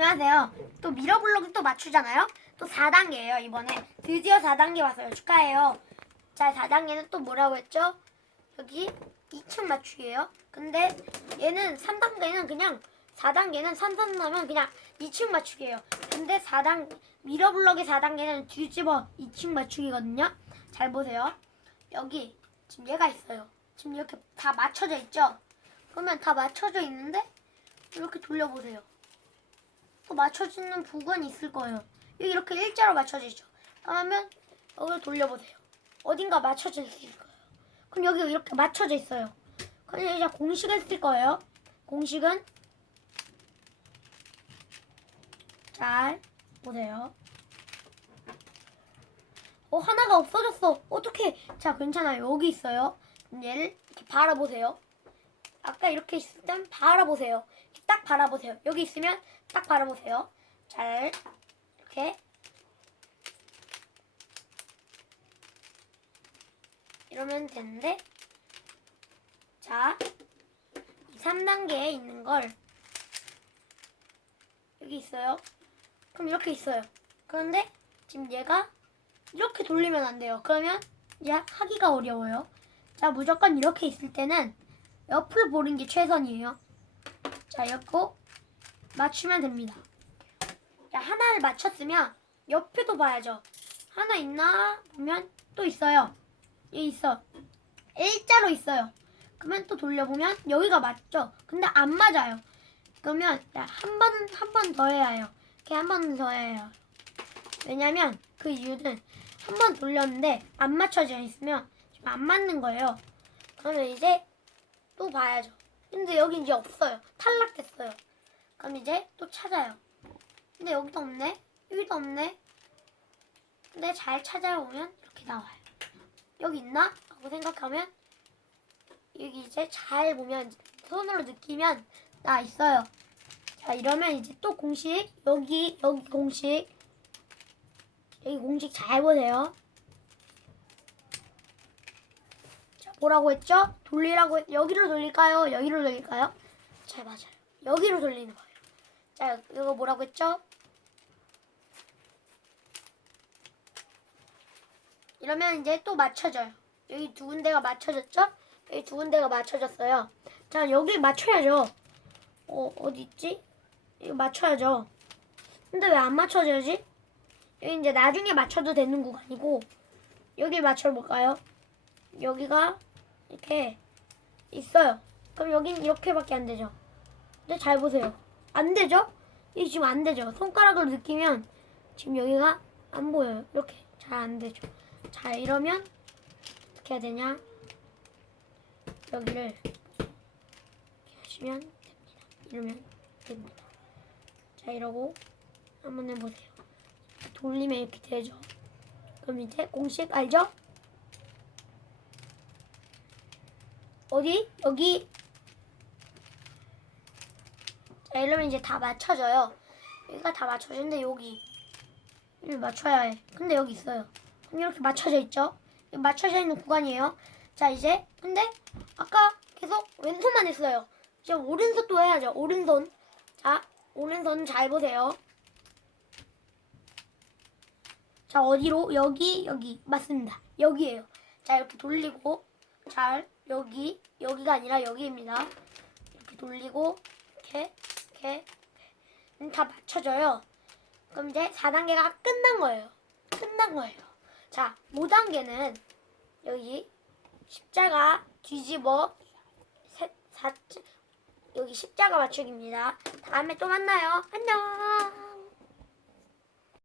안녕하세요. 또 미러블록이 또 맞추잖아요. 또 4단계예요, 이번에. 드디어 4단계 왔어요. 축하해요. 자, 4단계는 또 뭐라고 했죠? 여기 2층 맞추기예요. 근데 얘는 3단계는 그냥 4단계는 산산 나면 그냥 2층 맞추기예요. 근데 4단 미러블록의 4단계는 뒤집어 2층 맞추기거든요. 잘 보세요. 여기 지금 얘가 있어요. 지금 이렇게 다 맞춰져 있죠? 그러면 다 맞춰져 있는데 이렇게 돌려보세요. 또 맞춰지는 부분이 있을 거예요. 이렇게 일자로 맞춰지죠. 그러면 여기를 돌려보세요. 어딘가 맞춰져 있을 거예요. 그럼 여기 이렇게 맞춰져 있어요. 그럼 이제 공식을 쓸 거예요. 공식은 잘 보세요. 어 하나가 없어졌어. 어떻게? 자 괜찮아요. 여기 있어요. 얘를 이렇게 바라보세요. 아까 이렇게 있을 땐 바라보세요. 딱 바라보세요. 여기 있으면 딱 바라보세요. 잘 이렇게 이러면 되는데 자 2, 3단계에 있는 걸 여기 있어요. 그럼 이렇게 있어요. 그런데 지금 얘가 이렇게 돌리면 안 돼요. 그러면 이제 하기가 어려워요. 자 무조건 이렇게 있을 때는 옆을 보는 게 최선이에요. 자, 옆고 맞추면 됩니다. 자, 하나를 맞췄으면 옆에도 봐야죠. 하나 있나 보면 또 있어요. 여기 있어. 일자로 있어요. 그러면 또 돌려보면 여기가 맞죠. 근데 안 맞아요. 그러면 한 번 한 번 더 해야 해요. 이렇게 한 번 더 해야 해요. 왜냐면 그 이유는 한 번 돌렸는데 안 맞춰져 있으면 안 맞는 거예요. 그러면 이제 또 봐야죠. 근데 여기 이제 없어요. 탈락됐어요. 그럼 이제 또 찾아요. 근데 여기도 없네. 여기도 없네. 근데 잘 찾아보면 이렇게 나와요. 여기 있나? 하고 생각하면 여기 이제 잘 보면 손으로 느끼면 나 있어요. 자 이러면 이제 또 공식 여기 여기 공식 여기 공식 잘 보세요. 자, 뭐라고 했죠? 돌리라고 했, 여기로 돌릴까요? 여기로 돌릴까요? 잘 맞아요. 여기로 돌리는 거예요. 자, 이거 뭐라고 했죠? 이러면 이제 또 맞춰져요. 여기 두 군데가 맞춰졌죠? 여기 두 군데가 맞춰졌어요. 자, 여기 맞춰야죠. 어, 어디 있지? 이거 맞춰야죠. 근데 왜 안 맞춰져야지? 여기 이제 나중에 맞춰도 되는 구간이고 여기 맞춰볼까요? 여기가 이렇게 있어요. 그럼 여긴 이렇게밖에 안 되죠. 근데 잘 보세요. 안 되죠? 이게 지금 안 되죠. 손가락으로 느끼면 지금 여기가 안 보여요. 이렇게 잘 안 되죠. 자 이러면 어떻게 해야 되냐? 여기를 이렇게 하시면 됩니다. 이러면 됩니다. 자 이러고 한번 해보세요. 돌리면 이렇게 되죠. 그럼 이제 공식 알죠? 어디? 여기. 자, 이러면 이제 다 맞춰져요. 여기가 다 맞춰지는데 여기. 여기 맞춰야 해. 근데 여기 있어요. 그럼 이렇게 맞춰져 있죠? 맞춰져 있는 구간이에요. 자, 이제. 근데 아까 계속 왼손만 했어요. 이제 오른손도 해야죠. 오른손. 자, 오른손 잘 보세요. 자, 어디로? 여기, 여기. 맞습니다. 여기에요. 자, 이렇게 돌리고. 잘 여기 여기가 아니라 여기입니다. 이렇게 돌리고 이렇게 이렇게 음, 다 맞춰져요. 그럼 이제 4단계가 끝난 거예요. 끝난 거예요. 자, 5단계는 여기 십자가 뒤집어 셋, 사, 여기 십자가 맞추기입니다. 다음에 또 만나요. 안녕.